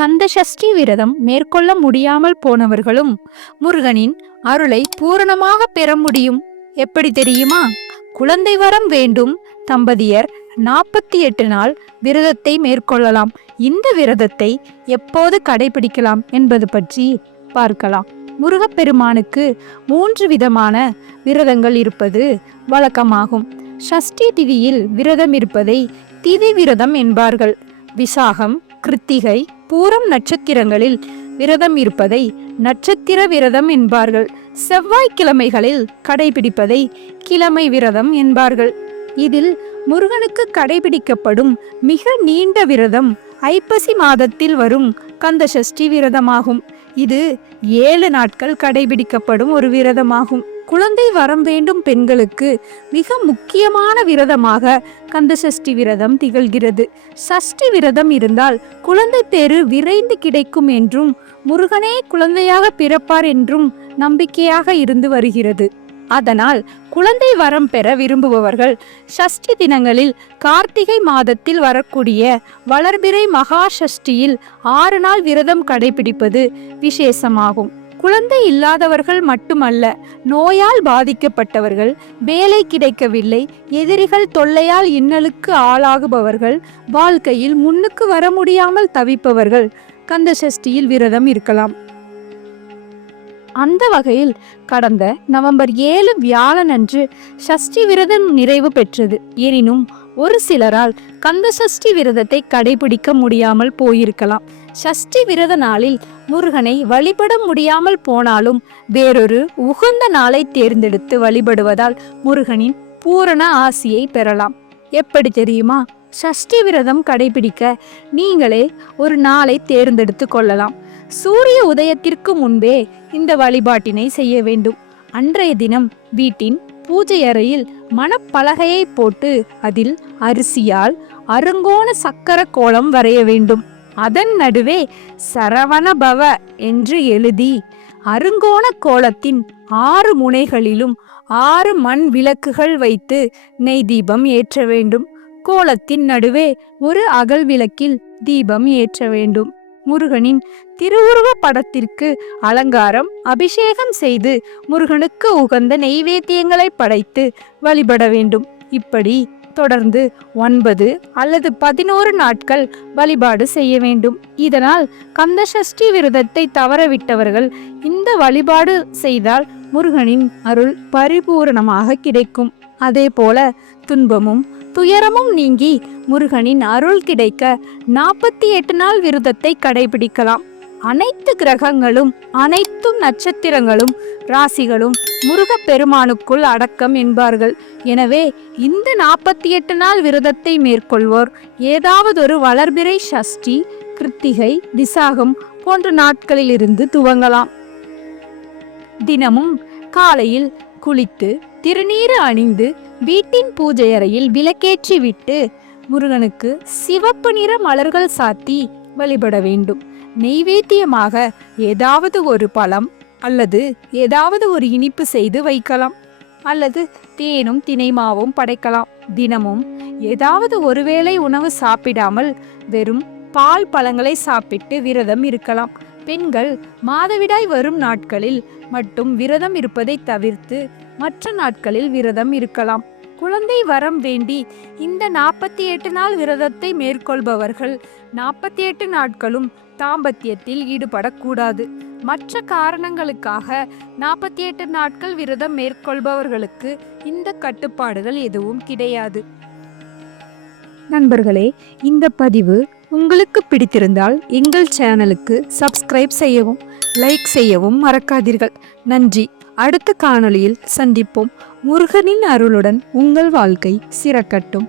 கந்த சஷ்டி விரதம் மேற்கொள்ள முடியாமல் போனவர்களும் முருகனின் அருளை பூரணமாக பெற முடியும். எப்படி தெரியுமா? குழந்தை வரம் வேண்டும் தம்பதியர் 48 நாள் விரதத்தை மேற்கொள்ளலாம். இந்த விரதத்தை எப்போது கடைபிடிக்கலாம் என்பது பற்றி பார்க்கலாம். முருகப்பெருமானுக்கு 3 விதமான விரதங்கள் இருப்பது வழக்கமாகும். சஷ்டி திதியில் விரதம் இருப்பதை திதி விரதம் என்பார்கள். விசாகம், கிருத்திகை, பூரம் நட்சத்திரங்களில் விரதம் இருப்பதை நட்சத்திர விரதம் என்பார்கள். செவ்வாய்க்கிழமைகளில் கடைபிடிப்பதை கிழமை விரதம் என்பார்கள். இதில் முருகனுக்கு கடைபிடிக்கப்படும் மிக நீண்ட விரதம் ஐப்பசி மாதத்தில் வரும் கந்த சஷ்டி விரதமாகும். இது 7 நாட்கள் கடைபிடிக்கப்படும் ஒரு விரதமாகும். குழந்தை வரம் வேண்டும் பெண்களுக்கு மிக முக்கியமான விரதமாக கந்த சஷ்டி விரதம் திகழ்கிறது. சஷ்டி விரதம் இருந்தால் குழந்தை பேறு விரைந்து கிடைக்கும் என்றும் முருகனே குழந்தையாக பிறப்பார் என்றும் நம்பிக்கையாக இருந்து வருகிறது. அதனால் குழந்தை வரம் பெற விரும்புபவர்கள் சஷ்டி தினங்களில் கார்த்திகை மாதத்தில் வரக்கூடிய வளர்பிறை மகா சஷ்டியில் 6 நாள் விரதம் கடைபிடிப்பது விசேஷமாகும். குழந்தை இல்லாதவர்கள் மட்டுமல்ல, நோயால் பாதிக்கப்பட்டவர்கள், வேலை கிடைக்கவில்லை, எதிரிகள் தொல்லையால் இன்னலுக்கு ஆளாகுபவர்கள், வாழ்க்கையில் முன்னுக்கு வர முடியாமல் தவிப்பவர்கள் கந்த சஷ்டியில் விரதம் இருக்கலாம். அந்த வகையில் கடந்த நவம்பர் 7 வியாழன் அன்று சஷ்டி விரதம் நிறைவு பெற்றது. எனினும் ஒரு சிலரால் கந்த சஷ்டி விரதத்தை கடைபிடிக்க முடியாமல் போயிருக்கலாம். சஷ்டி விரத நாளில் முருகனை வழிபட முடியாமல் போனாலும் வேறொரு உகந்த நாளை தேர்ந்தெடுத்து வழிபடுவதால் முருகனின் பூரண ஆசியை பெறலாம். எப்படி தெரியுமா? சஷ்டி விரதம் கடைபிடிக்க நீங்களே ஒரு நாளை தேர்ந்தெடுத்து கொள்ளலாம். சூரிய உதயத்திற்கு முன்பே இந்த வழிபாட்டினை செய்ய வேண்டும். அன்றைய தினம் வீட்டின் பூஜை அறையில் மணப்பலகையை போட்டு அதில் அரிசியால் அருங்கோண சக்கர கோலம் வரைய வேண்டும். அதன் நடுவே சரவண பவ என்று எழுதி அருங்கோண கோலத்தின் 6 முனைகளிலும் 6 மண் விளக்குகள் வைத்து நெய் தீபம் ஏற்ற வேண்டும். கோலத்தின் நடுவே ஒரு அகல் விளக்கில் தீபம் ஏற்ற வேண்டும். முருகனின் திருவுருவ படத்திற்கு அலங்காரம், அபிஷேகம் செய்து முருகனுக்கு உகந்த நெய்வேத்தியங்களை படைத்து வழிபட வேண்டும். இப்படி தொடர்ந்து 9 அல்லது 11 நாட்கள் வழிபாடு செய்ய வேண்டும். இதனால் கந்த சஷ்டி விரதத்தை தவறவிட்டவர்கள் இந்த வழிபாடு செய்தால் முருகனின் அருள் பரிபூரணமாக கிடைக்கும். அதே போல துன்பமும் துயரமும் நீங்கி முருகனின் அருள் கிடைக்க 48 நாள் விரதத்தை கடைபிடிக்கலாம். அனைத்து கிரகங்களும், அனைத்து நட்சத்திரங்களும், ராசிகளும் முருகப்பெருமானுக்குள் அடக்கம் என்பார்கள். எனவே இந்த 48 நாள் விரதத்தை மேற்கொள்வோர் ஏதாவது ஒரு வளர்பிறை சஷ்டி, கிருத்திகை, விசாகம் போன்ற நாட்களிலிருந்து துவங்கலாம். தினமும் காலையில் குளித்து திருநீறு அணிந்து வீட்டின் பூஜை அறையில் விளக்கேற்றி விட்டு முருகனுக்கு சிவப்பு நிற மலர்கள் சாத்தி வழிபட வேண்டும். நெய்வேத்தியமாக ஏதாவது ஒரு பழம் அல்லது ஏதாவது ஒரு இனிப்பு செய்து வைக்கலாம். அல்லது தேனும் தினைமாவும் படைக்கலாம். தினமும் ஏதாவது ஒருவேளை உணவு சாப்பிடாமல் வெறும் பால் பழங்களை சாப்பிட்டு விரதம் இருக்கலாம். பெண்கள் மாதவிடாய் வரும் நாட்களில் மட்டும் விரதம் இருப்பதை தவிர்த்து மற்ற நாட்களில் விரதம் இருக்கலாம். குழந்தை வரம் வேண்டி இந்த 48 நாள் விரதத்தை மேற்கொள்பவர்கள் 48 நாட்களும் தாம்பத்தியத்தில் ஈடுபடக்கூடாது. மற்ற காரணங்களுக்காக 48 நாட்கள் விரதம் மேற்கொள்பவர்களுக்கு இந்த கட்டுப்பாடுகள் எதுவும் கிடையாது. நண்பர்களே, இந்த பதிவு உங்களுக்கு பிடித்திருந்தால் எங்கள் சேனலுக்கு சப்ஸ்கிரைப் செய்யவும், லைக் செய்யவும் மறக்காதீர்கள். நன்றி. அடுத்த காணொளியில் சந்திப்போம். முருகனின் அருளுடன் உங்கள் வாழ்க்கை சிறக்கட்டும்.